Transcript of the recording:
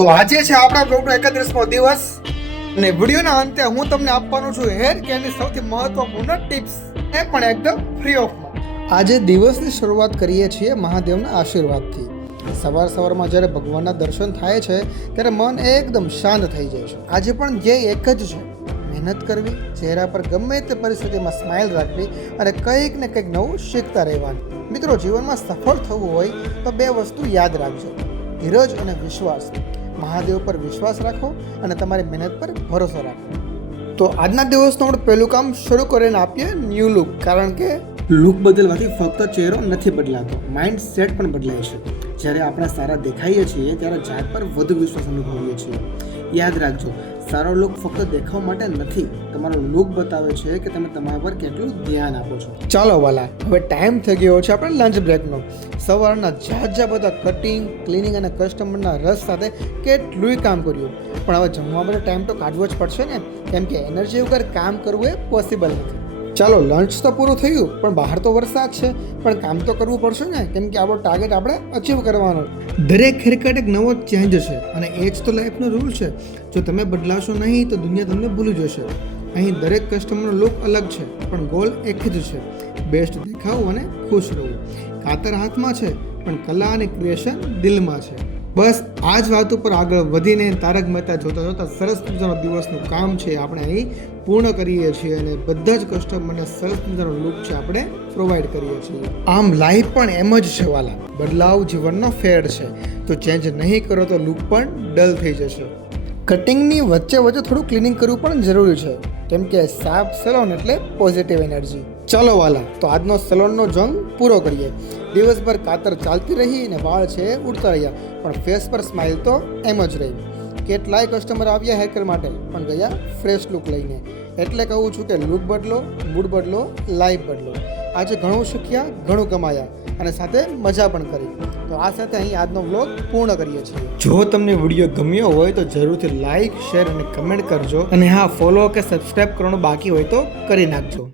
તો આજે છે આપણા બ્લોગનો 31મો દિવસ અને વિડીયોના અંતે હું તમને આપવાનું છું હેર કેરની સૌથી મહત્વપૂર્ણ ટિપ્સ, એ પણ એકદમ ફ્રી ઓફમાં. આજે દિવસની શરૂઆત કરીએ છીએ મહાદેવના આશીર્વાદથી. સવારમાં જ્યારે ભગવાનના દર્શન થાય છે ત્યારે મન એકદમ શાંત થઈ જાય છે. આજે પણ ધ્યેય એક જ છે, મહેનત કરવી, ચહેરા પર ગમે તે પરિસ્થિતિમાં સ્માઇલ રાખવી અને કંઈક ને કંઈક નવું શીખતા રહેવાનું. મિત્રો, જીવનમાં સફળ થવું હોય તો બે વસ્તુ યાદ રાખજો: ધીરજ અને વિશ્વાસ. મહાદેવ પર વિશ્વાસ રાખો અને તમારી મહેનત પર ભરોસો રાખો. તો આજના દિવસનું આપણે પહેલું કામ શરૂ કરીને આપીએ ન્યૂ લુક. કારણ કે લુક બદલવાથી ફક્ત ચહેરો નથી બદલાતો, માઇન્ડ સેટ પણ બદલાય છે. જ્યારે આપણે સારા દેખાઈએ છીએ ત્યારે જાત પર વધુ વિશ્વાસ અનુભવીએ છીએ. યાદ રાખજો, સારો લુક ફક્ત દેખાવ માટે નથી, તમારો લુક બતાવે છે કે તમે તમારા પર કેટલું ધ્યાન આપો છો. ચાલો વાલા, હવે ટાઈમ થઈ ગયો છે આપણે લંચ બ્રેકનો. સવારના ઝાઝા બધા કટિંગ, ક્લિનિંગ અને કસ્ટમરના રસ સાથે કેટલુંય કામ કર્યું, પણ હવે જમવા માટે ટાઈમ તો કાઢવો જ પડશે ને, કેમ કે એનર્જી વગર કામ કરવું એ પોસિબલ નથી. ચાલો, લંચ તો પૂરું થયું, પણ બહાર તો વરસાદ છે, પણ કામ તો કરવું પડશે ને, કેમ કે આપણો ટાર્ગેટ આપણે અચીવ કરવાનો. દરેક હેરકટ એક નવો ચેન્જ છે અને એ જ તો લાઈફનો રૂલ છે. જો તમે બદલાશો નહીં તો દુનિયા તમને ભૂલી જશે. અહીં દરેક કસ્ટમરનો લુક અલગ છે, પણ ગોલ એક જ છે: બેસ્ટ દેખાવ અને ખુશ રહેવું. કાતર હાથમાં છે, પણ કલા અને ક્રિએશન દિલમાં છે. બસ આ જ વાત ઉપર આગળ વધીને તારક મહેતા જોતા સરસ મજાનો દિવસનું કામ છે આપણે અહીં પૂર્ણ કરીએ છીએ અને બધા જ કસ્ટમરને સરસ મજાનો લુક છે આપણે પ્રોવાઈડ કરીએ છીએ. આમ લાઈફ પણ એમ જ છે વાલા, બદલાવ જીવનનો ફેર છે. જો ચેન્જ નહીં કરો તો લુક પણ ડલ થઈ જશે. કટિંગની વચ્ચે થોડું ક્લિનિંગ કરવું પણ જરૂરી છે, કેમ કે સાફ સલોન એટલે પોઝિટિવ એનર્જી. ચાલો વાલા, તો આજનો સલોનનો જંગ પૂરો કરીએ. દિવસભર કાતર ચાલતી રહી અને વાળ છે ઉડતા રહ્યા, પણ ફેસ પર સ્માઇલ તો એમ જ રહી. કેટલાય કસ્ટમર આવ્યા હેરકટ માટે, પણ ગયા ફ્રેશ લુક લઈને. એટલે કહું છું કે લુક બદલો, મૂડ બદલો, લાઈફ બદલો. આજે ઘણું શીખ્યા, ઘણું કમાયા અને સાથે મજા પણ કરી. તો આ સાથે અહીં આજનો વ્લોગ પૂર્ણ કરીએ છીએ. જો તમને વિડીયો ગમ્યો હોય તો જરૂરથી લાઈક, શેર અને કમેન્ટ કરજો. અને હા, ફોલો કે સબસ્ક્રાઈબ કરવાનું બાકી હોય તો કરી નાખજો.